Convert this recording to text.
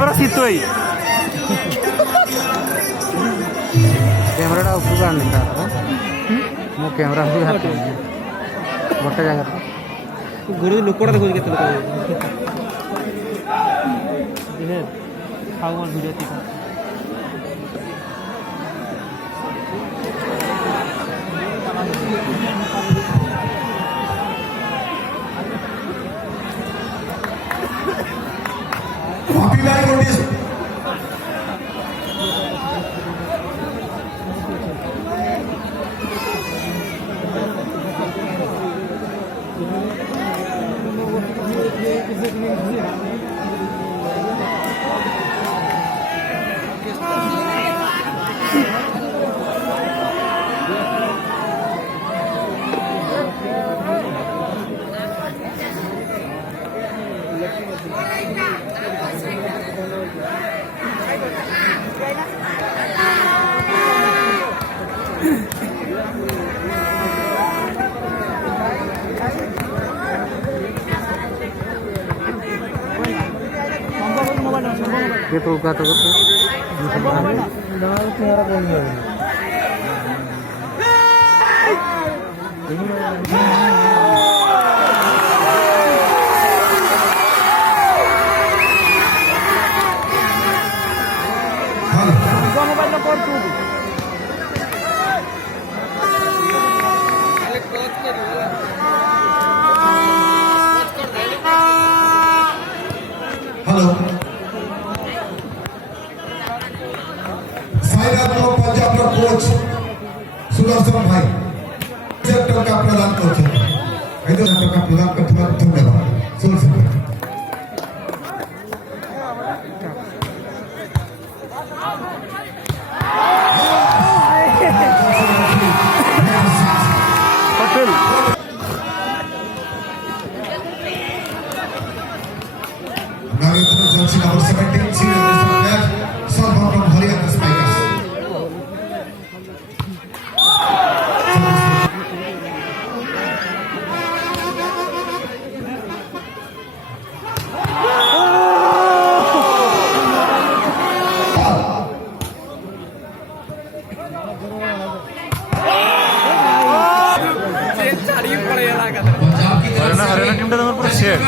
para situ ay. Kamera bukan nih kan? Mau kamera bukan? Bota jangan. Guru lukor ada guru kita lukor. Ini, kawan video kita. Copyright notice. Gitu kata gitu. Halo. Saya Punjab का coach Sudarshan भाई 1000 টাকা প্রদান করছেন 5000 টাকা প্রদান করতে ধন্যবাদ চলছে Hotel. Narendra Joshi number 17 senior national player Sarva from Haryana Spikers. Haryana team টা তোমার পুরো শেড